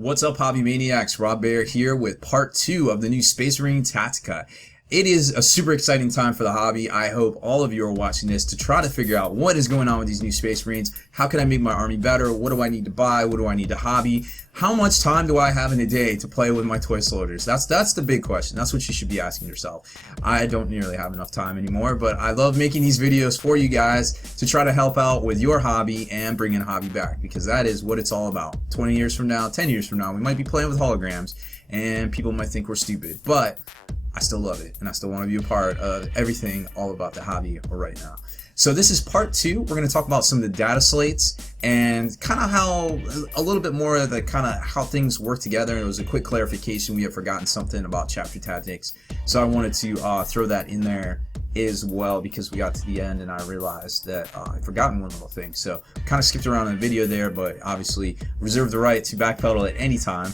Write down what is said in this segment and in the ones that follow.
What's up, Hobby Maniacs? Rob Baer here with part 2 of the new Space Marine Tactica. It is a super exciting time for the hobby. I hope all of you are watching this to try to figure out what is going on with these new Space Marines. How can I make my army better? What do I need to buy? What do I need to hobby? How much time do I have in a day to play with my toy soldiers? That's the big question. That's what you should be asking yourself. I don't nearly have enough time anymore, but I love making these videos for you guys to try to help out with your hobby and bringing hobby back, because that is what it's all about. 20 years from now, 10 years from now, we might be playing with holograms and people might think we're stupid, but I still love it, and I still want to be a part of everything all about the hobby right now. So this is part 2. We're going to talk about some of the data slates and kind of how, a little bit more of the kind of how things work together. And it was a quick clarification. We had forgotten something about chapter tactics, so I wanted to throw that in there as well, because we got to the end and I realized that I'd forgotten one little thing. So kind of skipped around in the video there, but obviously reserve the right to backpedal at any time.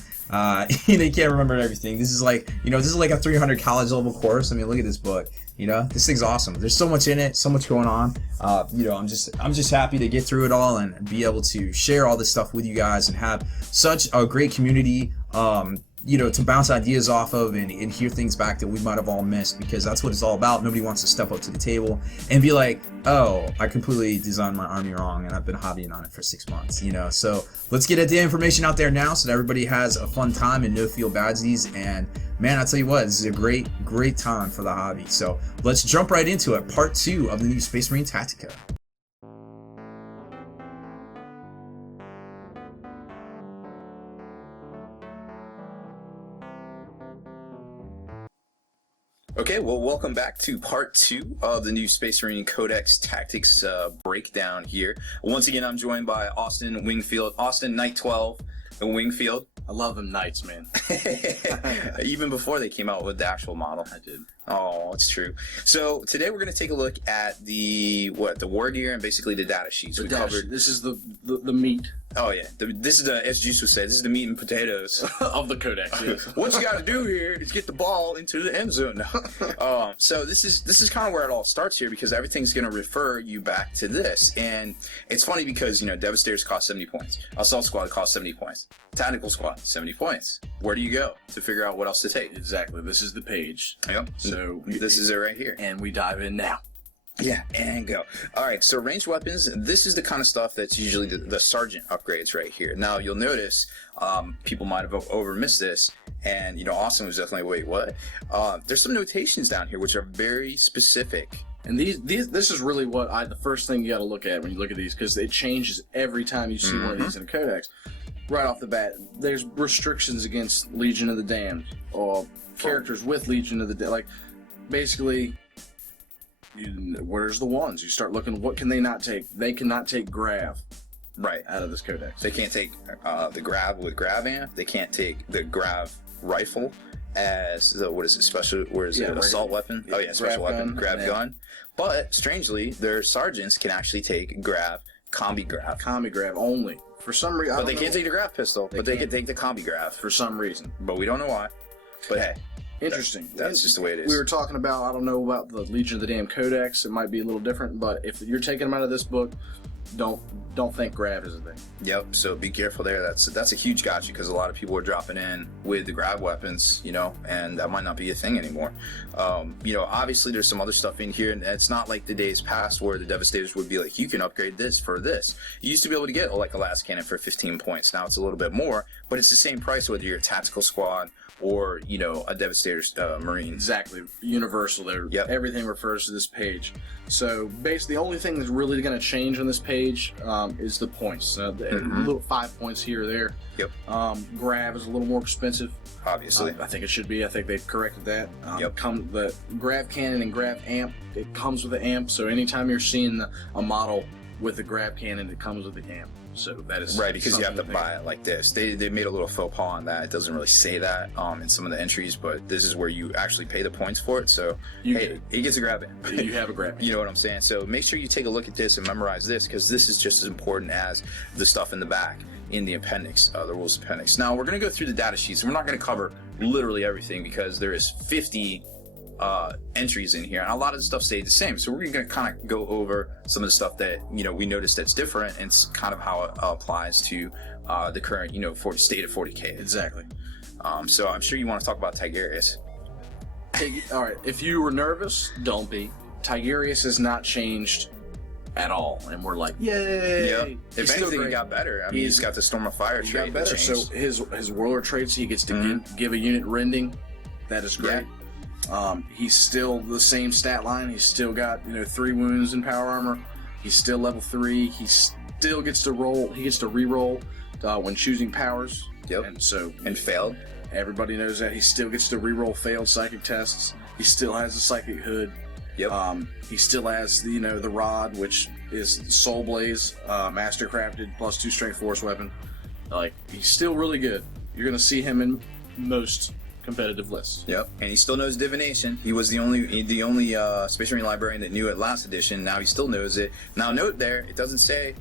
You can't remember everything. This is like, this is like a 300 college level course. I mean, look at this book. This thing's awesome. There's so much in it, so much going on. I'm just happy to get through it all and be able to share all this stuff with you guys and have such a great community, to bounce ideas off of and hear things back that we might have all missed, because that's what it's all about. Nobody wants to step up to the table and be like, oh, I completely designed my army wrong and I've been hobbying on it for 6 months, So let's get the information out there now so that everybody has a fun time and no feel badsies. And man, I'll tell you what, this is a great time for the hobby. So let's jump right into it. Part 2 of the new Space Marine Tactica. Okay, well, welcome back to part 2 of the new Space Marine Codex Tactics breakdown here. Once again, I'm joined by Austin Wingfield. Austin, Knight 12 and Wingfield. I love them Knights, man. Even before they came out with the actual model. I did. Oh, it's true. So today we're going to take a look at the war gear and basically the data sheets. This is the meat. Oh yeah, this is the, as Juice would say, this is the meat and potatoes of the Codex. Yes. What you got to do here is get the ball into the end zone. So this is kind of where it all starts here, because everything's going to refer you back to this. And it's funny because Devastators cost 70 points, Assault Squad costs 70 points, Tactical Squad 70 points. Where do you go to figure out what else to take? Exactly. This is the page. Yep. So this is it right here, and we dive in now. Yeah, and go. Alright, so ranged weapons, this is the kind of stuff that's usually the sergeant upgrades right here. Now, you'll notice people might have over-missed this, and, Austin was definitely, wait, what? There's some notations down here which are very specific. And this is really what the first thing you got to look at when you look at these, because it changes every time you see one of these in a Codex. Right off the bat, there's restrictions against Legion of the Damned, or characters with Legion of the Damned. Like, basically, where's the ones? You start looking, what can they not take? They cannot take Grav out of this Codex. They can't take the Grav with Grav amp. They can't take the Grav rifle as the, assault weapon? Oh yeah, special weapon, Grav gun. But strangely, their sergeants can actually take Grav, Combi Grav. Combi Grav only. For some reason. But they can't take the Grav pistol, but they can take the Combi Grav. For some reason. But we don't know why. But hey. Interesting. That's just the way it is. We were talking about, I don't know about the Legion of the Damned Codex. It might be a little different, but if you're taking them out of this book, don't think Grav is a thing. Yep. So be careful there. That's a huge gotcha, because a lot of people are dropping in with the Grav weapons, and that might not be a thing anymore. Obviously there's some other stuff in here, and it's not like the days past where the Devastators would be like, you can upgrade this for this. You used to be able to get like a last cannon for 15 points. Now it's a little bit more, but it's the same price whether you're a Tactical Squad or a Devastator's Marine. Exactly. Universal there. Yep. Everything refers to this page. So basically the only thing that's really going to change on this page is the points. Little 5 points here or there. Yep. Grav is a little more expensive. Obviously. I think it should be. I think they've corrected that. Yep. The Grav cannon and Grav amp, it comes with the amp. So anytime you're seeing a model with a Grav cannon, it comes with the amp. So that is right, because you have to buy it like this. They made a little faux pas on that. It doesn't really say that in some of the entries, but this is where you actually pay the points for it. So he gets a Grav amp. You have a Grav amp. You know what I'm saying? So make sure you take a look at this and memorize this, because this is just as important as the stuff in the back in the appendix, the rules appendix. Now we're going to go through the data sheets, and we're not going to cover literally everything, because there is 50 entries in here, and a lot of the stuff stayed the same. So we're going to kind of go over some of the stuff that we noticed that's different, and kind of how it applies to the current state of 40K. Exactly. So I'm sure you want to talk about Tigurius. All right, if you were nervous, don't be. Tigurius has not changed at all, and we're like, yay! Yeah. He's If still anything, he great. got better. I mean, he's got the Storm of Fire He trait got better. that So changed. his warlord traits, he gets to give a unit rending. That is great. He's still the same stat line. He's still got 3 wounds in power armor. He's still level 3. He still gets to roll. He gets to re-roll when choosing powers. Yep. And failed. Everybody knows that. He still gets to re-roll failed psychic tests. He still has a psychic hood. Yep. He still has the rod, which is Soul Blaze, master crafted +2 strength force weapon. Like, he's still really good. You're gonna see him in most competitive lists. Yep, and he still knows divination. He was the only Space Marine librarian that knew it last edition. Now he still knows it. Now note there, it doesn't say,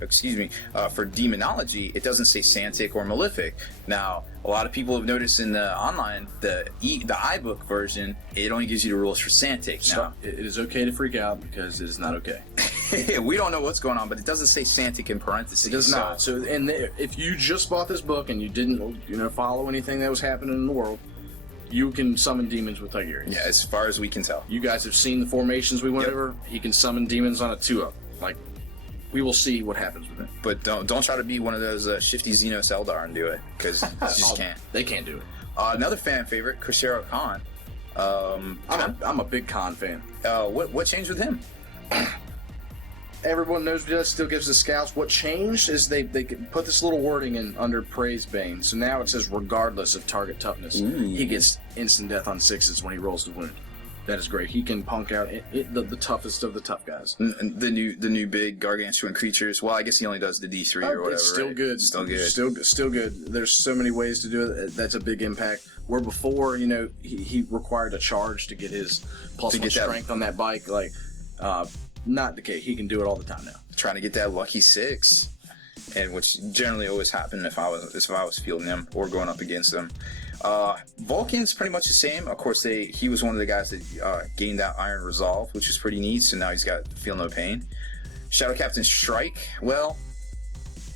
for demonology, it doesn't say Santic or Malefic. Now, a lot of people have noticed in the online, the iBook version, it only gives you the rules for Santic. Now, it is okay to freak out because it is not okay. we don't know what's going on, but it doesn't say Santic in parentheses. It does not. So, if you just bought this book and you didn't, follow anything that was happening in the world, you can summon demons with Tigurius. Yeah, as far as we can tell. You guys have seen the formations we went over. He can summon demons on a 2-up. Like, we will see what happens with it. But don't try to be one of those shifty Xenos Eldar and do it, because you just can't. They can't do it. Another fan favorite, Crusader Khan. I'm a big Khan fan. What changed with him? Everyone knows that still gives the scouts. What changed is they put this little wording in under Praise Bane. So now it says regardless of target toughness. Ooh. He gets instant death on 6s when he rolls the wound. That is great. He can punk out the toughest of the tough guys. And the new big gargantuan creatures. Well, I guess he only does the D3 or whatever. It's still right? good. Still good. Still good. There's so many ways to do it. That's a big impact. Where before, he required a charge to get his +1 strength on that bike. Like, not the case. He can do it all the time now. Trying to get that lucky 6, and which generally always happened if I was fielding him or going up against them. Vulcan's pretty much the same. Of course, he was one of the guys that gained that Iron Resolve, which is pretty neat. So now he's got Feel No Pain. Shadow Captain Strike, well,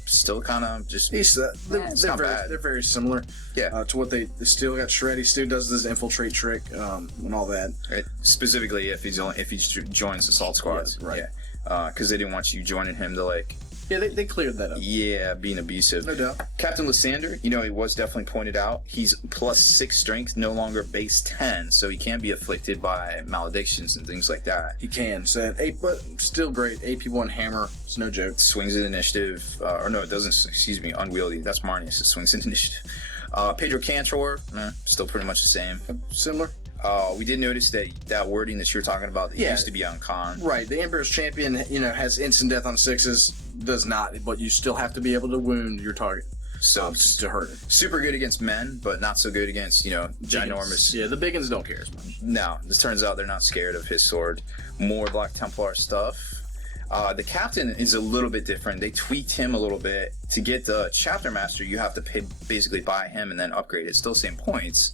still kind of just. They're very similar. Yeah. To what they still got Shred. He still does this infiltrate trick and all that. Right. Specifically, if he joins Assault Squads, yeah, right? Because they didn't want you joining him to Yeah, they cleared that up. Yeah, being abusive. No doubt. Captain Lysander, he was definitely pointed out. He's +6 strength, no longer base 10, so he can be afflicted by maledictions and things like that. He can. So, but still great. AP1 hammer. It's no joke. Swings in initiative. Or no, it doesn't. Excuse me, unwieldy. That's Marnius. It swings in initiative. Pedro Cantor, still pretty much the same. Similar. We did notice that wording that you were talking about that used to be on Khan. Right. The Emperor's Champion, has instant death on 6s. Does not, but you still have to be able to wound your target. So to hurt it. Super good against men, but not so good against, ginormous. Yeah, the big ones don't care as much. No, this turns out they're not scared of his sword. More Black Templar stuff. The captain is a little bit different. They tweaked him a little bit. To get the chapter master, you have to basically buy him and then upgrade it. Still same points.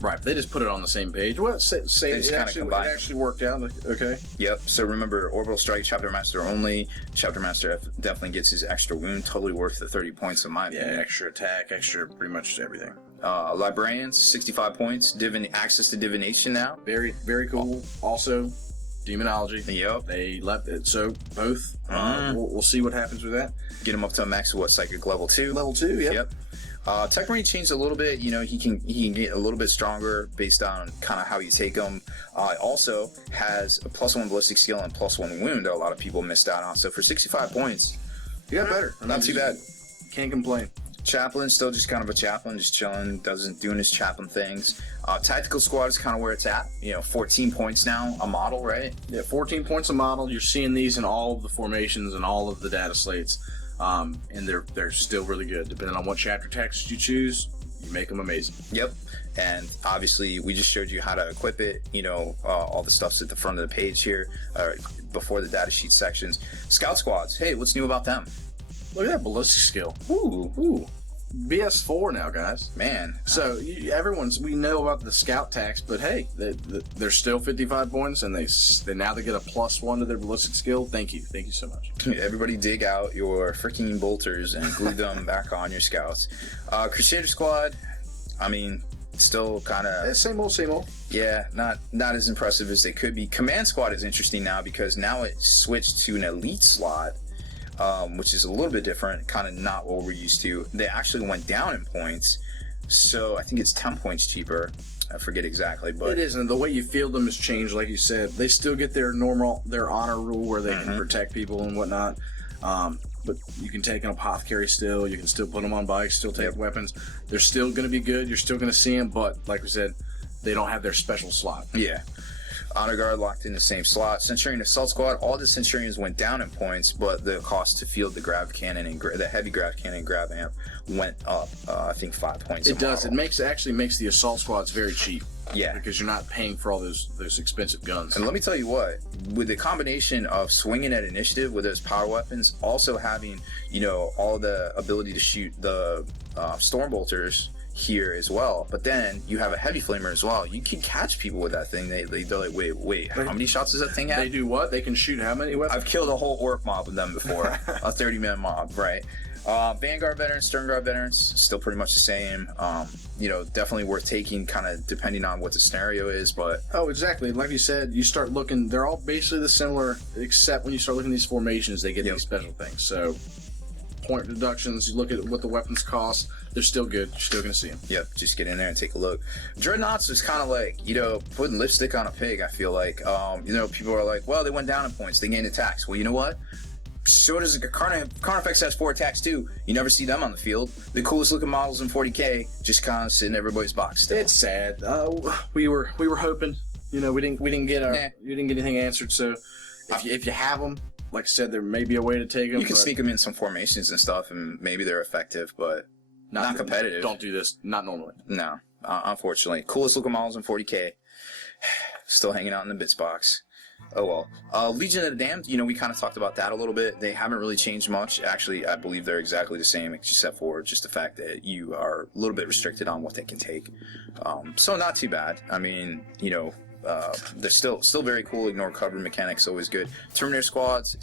Right, they just put it on the same page. Well, it actually worked out. Okay. Yep. So remember, Orbital Strike, Chapter Master only. Chapter Master definitely gets his extra wound. Totally worth the 30 points in my opinion. Yeah, extra attack, extra pretty much everything. Librarians, 65 points. Access to divination now. Very, very cool. Also, demonology. Yep. They left it. So both. We'll see what happens with that. Get him up to a max of psychic level 2. Level 2. Yep. Yep. Tech Marine changed a little bit. He can get a little bit stronger based on kind of how you take him. Also has a +1 ballistic skill and +1 wound that a lot of people missed out on. So for 65 points, you got better. Not too bad. Can't complain. Chaplain, still just kind of a chaplain, just chilling, doing his chaplain things. Tactical squad is kind of where it's at. 14 points now, a model, right? Yeah, 14 points a model. You're seeing these in all of the formations and all of the data slates. And they're still really good. Depending on what chapter text you choose, you make them amazing. Yep. And obviously, we just showed you how to equip it. All the stuff's at the front of the page here, before the data sheet sections. Scout squads. Hey, what's new about them? Look at that ballistic skill. Ooh. BS4 now, guys. Man. So we know about the scout tax, but hey, they're still 55 points, and they now get a +1 to their ballistic skill. Thank you so much. Everybody dig out your freaking bolters and glue them back on your scouts. Crusader Squad, I mean, still kind of Same old. Yeah, not as impressive as they could be. Command Squad is interesting now because now it switched to an elite slot, which is a little bit different, kind of not what we're used to. They actually went down in points, so I think it's 10 points cheaper. I forget exactly, but it isn't. The way you field them has changed, like you said. They still get their honor rule where they can protect people and whatnot. But you can take an apothecary still. You can still put them on bikes, still take weapons. They're still going to be good. You're still going to see them, but like we said, they don't have their special slot. Yeah. Honor Guard locked in the same slot. Centurion Assault Squad, all the Centurions went down in points, but the cost to field the grav cannon and the heavy grav cannon and grav amp went up, I think 5 points. It does. It actually makes the Assault Squads very cheap. Yeah. Because you're not paying for all those expensive guns. And let me tell you what, with the combination of swinging at initiative with those power weapons, also having, all the ability to shoot the storm bolters here as well, but then you have a heavy flamer as well. You can catch people with that thing. They're like, wait, how many shots does that thing have? They do what? They can shoot how many weapons? I've killed a whole orc mob with them before. A 30-man mob, right? Vanguard veterans, Stern Guard veterans, still pretty much the same. Definitely worth taking, kind of depending on what the scenario is, but... Oh, exactly. Like you said, you start looking, they're all basically the similar, except when you start looking at these formations, they get these special things. So, point deductions, you look at what the weapons cost, they're still good. You're still going to see them. Yep, just get in there and take a look. Dreadnoughts is kind of like, putting lipstick on a pig, I feel like. People are like, well, they went down in points, they gained attacks. Well, you know what? So does Carnifex has 4 attacks too. You never see them on the field. The coolest looking models in 40K just kind of sit in everybody's box still. It's sad. We were hoping. We didn't get anything answered. So if you have them, like I said, there may be a way to take them. You can sneak them in some formations and stuff, and maybe they're effective, but not competitive. Don't do this. Not normally. No, unfortunately. Coolest looking models in 40K. Still hanging out in the bits box. Oh well. Legion of the Damned, we kind of talked about that a little bit. They haven't really changed much. Actually, I believe they're exactly the same, except for just the fact that you are a little bit restricted on what they can take. So not too bad. I mean, they're still very cool. Ignore cover mechanics, always good. Terminator squads,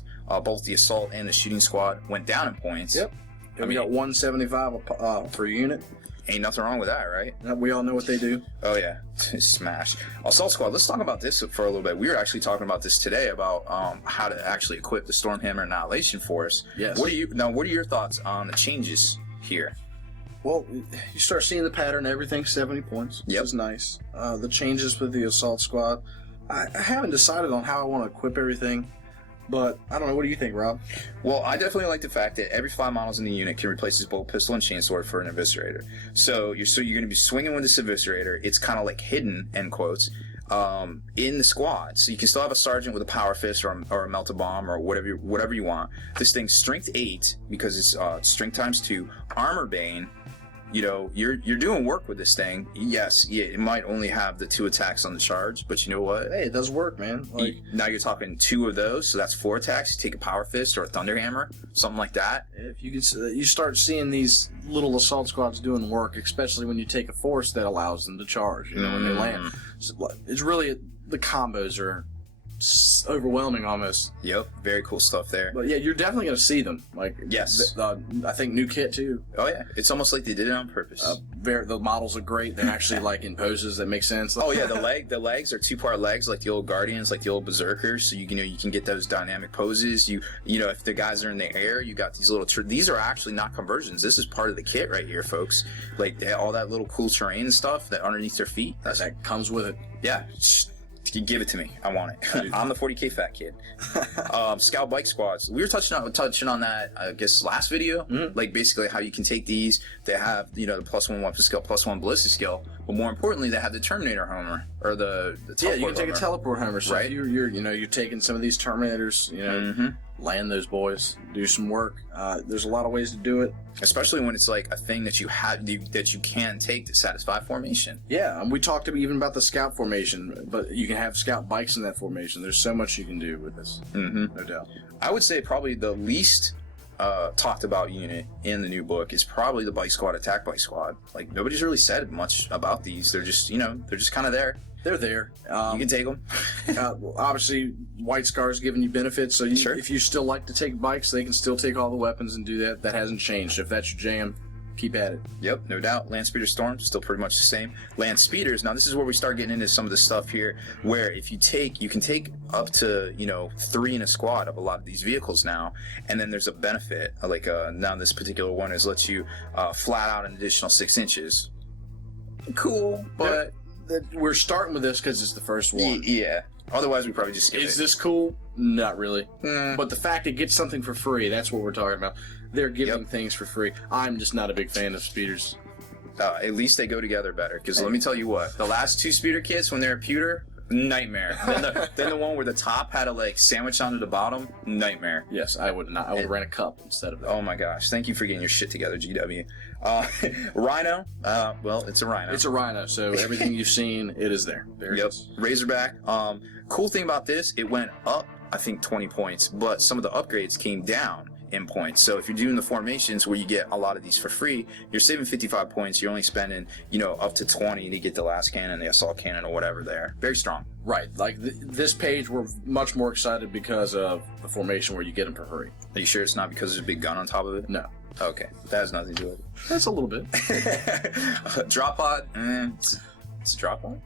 both the assault and the shooting squad went down in points. Yep. We got 175 per unit. Ain't nothing wrong with that, right? We all know what they do. Oh yeah, smash. Assault squad. Let's talk about this for a little bit. We were actually talking about this today about how to actually equip the Stormhammer Annihilation Force. Yes. What are your thoughts on the changes here? Well, you start seeing the pattern. Everything's 70 points, which is nice. The changes with the assault squad. I haven't decided on how I want to equip everything. But I don't know. What do you think, Rob? Well, I definitely like the fact that every 5 models in the unit can replace his bolt pistol and chainsword for an eviscerator. So you're going to be swinging with this eviscerator. It's kind of like hidden, end quotes, in the squad. So you can still have a sergeant with a power fist or a melta bomb or whatever you want. This thing's strength 8 because it's strength times 2, armor bane. You're doing work with this thing. Yes, it might only have the 2 attacks on the charge, but you know what? Hey, it does work, man. Now you're talking 2 of those, so that's 4 attacks. You take a power fist or a thunder hammer, something like that. If you start seeing these little assault squads doing work, especially when you take a force that allows them to charge. When they land, it's really the combos are overwhelming almost. Yep, very cool stuff there. But yeah, you're definitely going to see them. Yes, I think new kit too. Oh yeah, it's almost like they did it on purpose. The models are great. They're actually in poses that make sense. Oh yeah, the legs are 2-part legs, like the old Guardians, like the old Berserkers. So you can get those dynamic poses. If the guys are in the air, you got these little. These are actually not conversions. This is part of the kit right here, folks. All that little cool terrain and stuff that underneath their feet. That comes with it. Yeah. Give it to me. I want it. I'm the 40K fat kid. Scout bike squads. We were touching on that, I guess, last video. Mm-hmm. Basically how you can take these. They have, the +1 weapon skill, +1 ballistic skill. But more importantly, they have the Terminator Homer or the teleport. Yeah, you can take a teleport Homer. So right? If you're taking some of these Terminators, land those boys, do some work. There's a lot of ways to do it. Especially when it's a thing that you can take to satisfy formation. Yeah, and we talked even about the scout formation, but you can have scout bikes in that formation. There's so much you can do with this, no doubt. I would say probably the least talked about unit in the new book is probably the Bike Squad Attack Bike Squad. Like, nobody's really said much about these. They're just, they're just kind of there. They're there. You can take them. Obviously, White Scar's giving you benefits, so Sure. if you still like to take bikes, they can still take all the weapons and do that. That hasn't changed. If that's your jam, keep at it. Yep, no doubt. Land Speeder Storm, still pretty much the same. Land Speeders, now this is where we start getting into some of the stuff here, where if you can take up to, 3 in a squad of a lot of these vehicles now, and then there's a benefit, like now this particular one is lets you flat out an additional 6 inches. Cool, but... We're starting with this because it's the first one. Yeah. Otherwise, we probably just skip Is it. this cool? Not really. Mm. But the fact it gets something for free, that's what we're talking about. They're giving Yep. things for free. I'm just not a big fan of speeders. At least they go together better, because let me tell you what, the last 2 speeder kits, when they're at pewter, nightmare. then the one where the top had a sandwich onto the bottom, nightmare. Yes, I would not. I would rent a cup instead of that. Oh my gosh, thank you for getting your shit together, GW. Rhino, well, it's a Rhino. It's a Rhino, so everything you've seen, it is there. There it Yep. is. Razorback. Cool thing about this, it went up, I think, 20 points, but some of the upgrades came down in points. So if you're doing the formations where you get a lot of these for free, you're saving 55 points. You're only spending, up to 20 to get the last cannon, the assault cannon, or whatever there. Very strong. Right. Like this page, we're much more excited because of the formation where you get them for free. Are you sure it's not because there's a big gun on top of it? No. Okay. That has nothing to do with That's a little bit. it. Drop pod? It's a drop pod?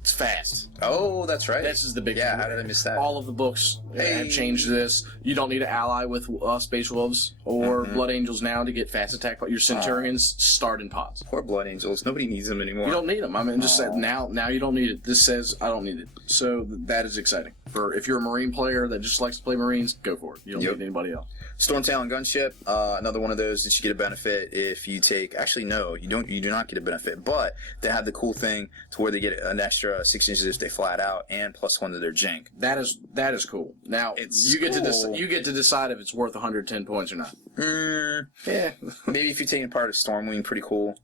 It's fast. Oh, that's right. This is the big Yeah, thing. how did I miss that? All of the books Hey. have changed this. You don't need to ally with Space Wolves or Blood Angels now to get fast attack. Your Centurions start in pods. Poor Blood Angels. Nobody needs them anymore. You don't need them. I mean, just said now you don't need it. This says I don't need it. So that is exciting. For if you're a Marine player that just likes to play Marines, go for it. You don't Yep. need anybody else. Stormtail and Gunship, another one of those that you get a benefit if you take. Actually, no, you don't. You do not get a benefit, but they have the cool thing to where they get an extra 6 inches if they flat out, and +1 to their jank. That is cool. Now It's you get cool. to you get to decide if it's worth 110 points or not. Yeah, Maybe if you're taking part of Stormwing, pretty cool.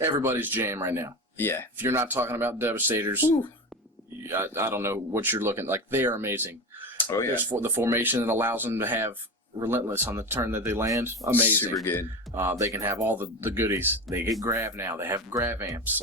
everybody's jam right now. Yeah. If you're not talking about Devastators, I don't know what you're looking like. They are amazing. Oh yeah. There's the formation that allows them to have Relentless on the turn that they land. Amazing. Super good. They can have all the goodies. They get grav now. They have grav amps.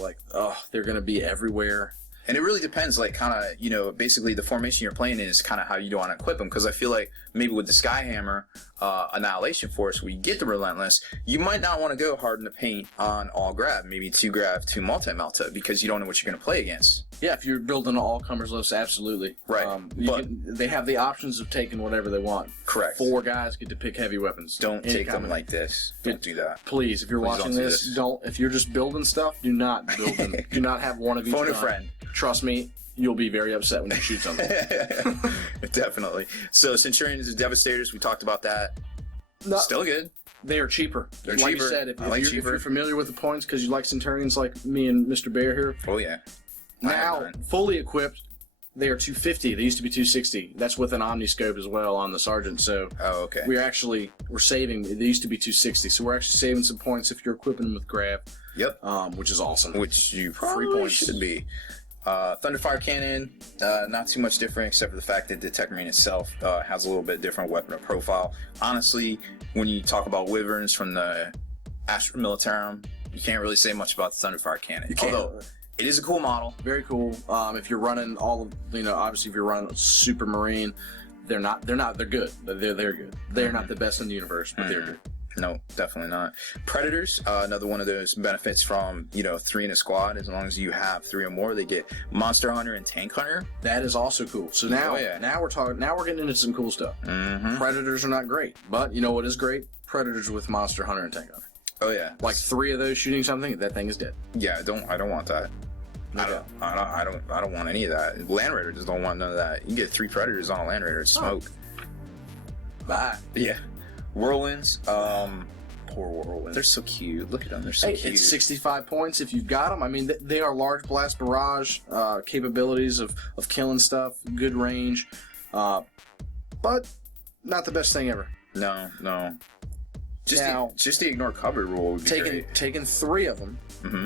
They're going to be everywhere. And it really depends, basically the formation you're playing in is kind of how you want to equip them. Because I feel like maybe with the Skyhammer Annihilation Force, where you get the Relentless, you might not want to go hard in the paint on all grav. Maybe 2 grav, 2 multi-melta, because you don't know what you're going to play against. Yeah, if you're building an all-comers list, absolutely. Right. They have the options of taking whatever they want. Correct. 4 guys get to pick heavy weapons. Don't take them combination. like this. Don't do that. Please, if you're Please watching don't do this, this. don't. If you're just building stuff, do not build them. Do not have one of each. Phone a gun. friend. Trust me, you'll be very upset when you shoot something. Definitely. So Centurions and Devastators, we talked about that. No, Still good. they are cheaper. They're like cheaper. you said, if, I if like you're, cheaper. if you're familiar with the points because you like Centurions like me and Mr. Bear here, Oh yeah. now fully equipped, they are 250. They used to be 260. That's with an omniscope as well on the Sergeant. So Oh okay. we're saving. They used to be 260, so we're actually saving some points if you're equipping them with grav, Yep. which is awesome. Which you Free probably points. should be. Thunderfire Cannon, not too much different except for the fact that the Tech Marine itself has a little bit different weapon profile. Honestly, when you talk about Wyverns from the Astra Militarum, you can't really say much about the Thunderfire Cannon. You can't. Although, it is a cool model. Very cool. If you're running obviously if you're running Super Marine, they're good. They're good. They're not the best in the universe, but they're good. No, definitely not. Predators, another one of those benefits from, 3 in a squad. As long as you have 3 or more, they get Monster Hunter and Tank Hunter. That is also cool. So now, Oh, yeah. now we're getting into some cool stuff. Mm-hmm. Predators are not great, but you know what is great? Predators with Monster Hunter and Tank Hunter. Oh yeah. Like 3 of those shooting something, that thing is dead. Yeah, I don't want that. Okay. I don't want any of that. Land Raiders don't want none of that. You can get 3 Predators on a Land Raider, it's smoke. Bye. Yeah. Whirlwinds, poor Whirlwinds. They're so cute. Look at them, they're so Hey, cute. it's 65 points if you've got them. I mean, they are large blast barrage, capabilities of killing stuff, good range, but not the best thing ever. No. Just Now- just the ignore cover rule would be Taking 3 of them Mm-hmm.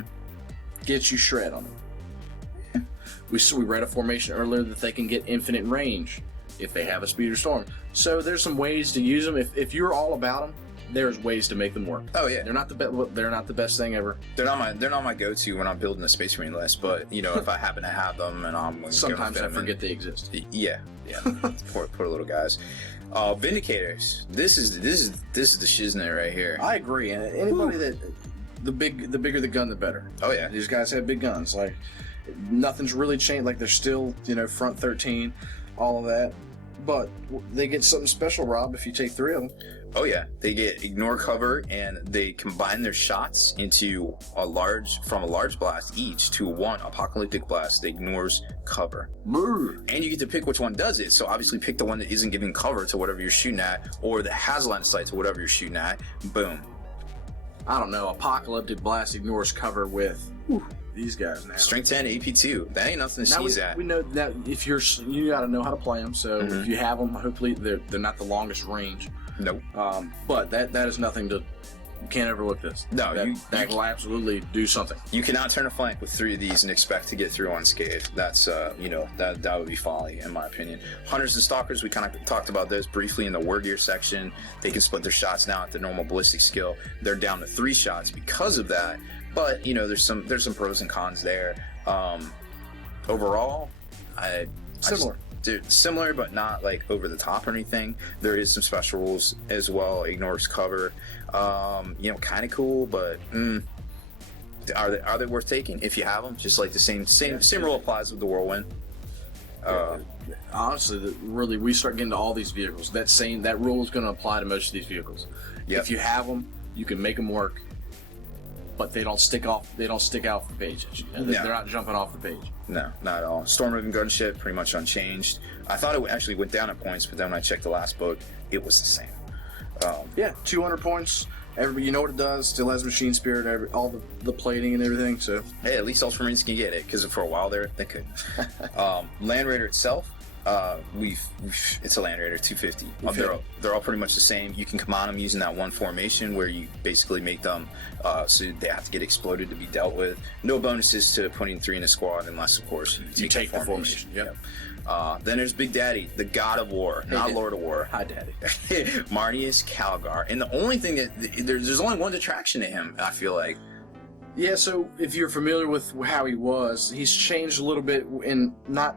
gets you shred on them. We read a formation earlier that they can get infinite range. if they have a speed or storm. So there's some ways to use them. If you're all about them, there's ways to make them work. Oh yeah, they're not the best thing ever. They're not my go-to when I'm building a Space Marine list. But you know, if I happen to have them, and I'm sometimes I forget they exist. Yeah. poor little guys. Vindicators. This is the shiznit right here. I agree, and anybody that the bigger the gun, the better. Oh yeah, these guys have big guns. Like nothing's really changed. Like they're still front 13, all of that. But they get something special, Rob, if you take 3 of them. Oh yeah, they get ignore cover, and they combine their shots into a large blast each to one apocalyptic blast that ignores cover. Brr. And you get to pick which one does it. So obviously pick the one that isn't giving cover to whatever you're shooting at, or that has line of sight to whatever you're shooting at. Boom. I don't know. Apocalyptic blast ignores cover with these guys now. Strength 10, AP2. That ain't nothing to sneeze at. We know that if you got to know how to play them. So if you have them, hopefully they're not the longest range. Nope. But that is nothing to. You can't overlook this. No, that will absolutely do something. You cannot turn a flank with 3 of these and expect to get through unscathed. That's that would be folly in my opinion. Hunters and stalkers, we kind of talked about those briefly in the war gear section. They can split their shots now at the normal ballistic skill. They're down to 3 shots because of that. But there's some pros and cons there. Overall, similar, but not like over the top or anything. There is some special rules as well. Ignores cover. Kind of cool, but are they worth taking if you have them? Just like the same rule applies with the Whirlwind. Honestly, really, we start getting to all these vehicles. That rule is going to apply to most of these vehicles. Yep. If you have them, you can make them work, but they don't stick off the page. They're not jumping off the page. No, not at all. Storm moving gunship, pretty much unchanged. I thought it actually went down at points, but then when I checked the last book, it was the same. 200 points. You know what it does. Still has machine spirit, all the plating and everything. So hey, at least Ultramarines can get it, because for a while there they couldn't. Land Raider itself, it's a Land Raider 250. They're all pretty much the same. You can command them using that one formation where you basically make them so they have to get exploded to be dealt with. No bonuses to putting 3 in a squad unless, of course, you take the formation. Yep. Then there's Big Daddy, the God of War, not Lord of War. Hi, Daddy. Marnius Calgar. And the only thing that there's only one detraction to him, I feel like. Yeah, so if you're familiar with how he was, he's changed a little bit in not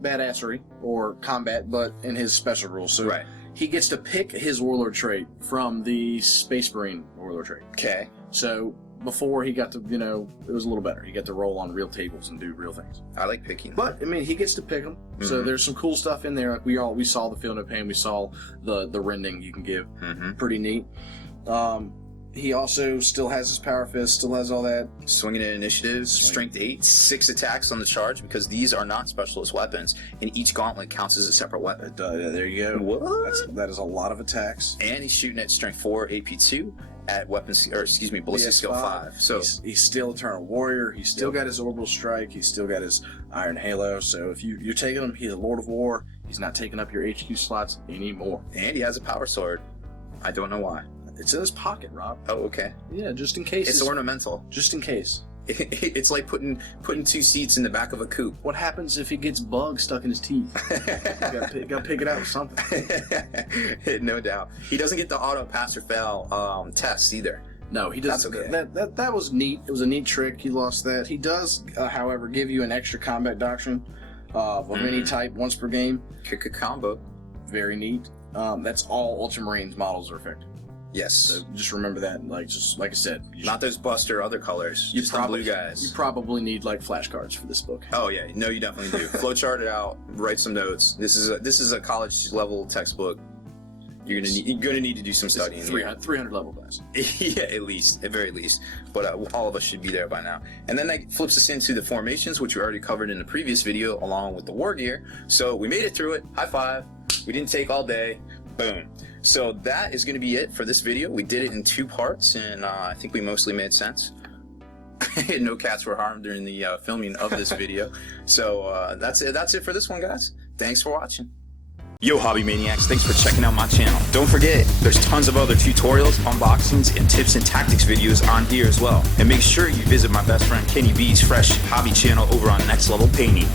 badassery or combat, but in his special rules. So right. He gets to pick his warlord trait from the Space Marine warlord trait. Okay. So before he got to, it was a little better. He got to roll on real tables and do real things. I like picking. But I mean, he gets to pick them. So there's some cool stuff in there. Like we saw the Feel No Pain. We saw the rending you can give. Pretty neat. He also still has his Power Fist, still has all that. Swinging in initiatives, Strength 8, 6 attacks on the charge, because these are not specialist weapons, and each gauntlet counts as a separate weapon. There you go. What? That is a lot of attacks. And he's shooting at Strength 4, AP2, at ballistic skill 5. So he's still Eternal Warrior. He's still got his Orbital Strike. He's still got his Iron Halo. So if you're taking him, he's a Lord of War. He's not taking up your HQ slots anymore. And he has a Power Sword. I don't know why. It's in his pocket, Rob. Oh, okay. Yeah, just in case. It's ornamental. Just in case. It's like putting 2 seats in the back of a coupe. What happens if he gets bugs stuck in his teeth? You gotta pick it out with something. No doubt. He doesn't get the auto pass or fail tests either. No, he doesn't. That's okay. That was neat. It was a neat trick. He lost that. He does, however, give you an extra combat doctrine of any type once per game. Kick a combo. Very neat. That's all Ultramarines models are effective. Yes. So just remember that. Like I said, not those Buster other colors. Just the blue guys. You probably need like flashcards for this book. Oh yeah, no, you definitely do. Flowchart it out. Write some notes. This is a college level textbook. You're gonna need to do some studying. 300 level class. Yeah, at very least. But all of us should be there by now. And then that flips us into the formations, which we already covered in the previous video, along with the war gear. So we made it through it. High five. We didn't take all day. Boom. So that is going to be it for this video. We did it in 2 parts, and I think we mostly made sense. No cats were harmed during the filming of this video. So that's it for this one, guys. Thanks for watching. Yo, Hobby Maniacs, thanks for checking out my channel. Don't forget, there's tons of other tutorials, unboxings, and tips and tactics videos on here as well. And make sure you visit my best friend Kenny B's Fresh Hobby channel over on Next Level Painting.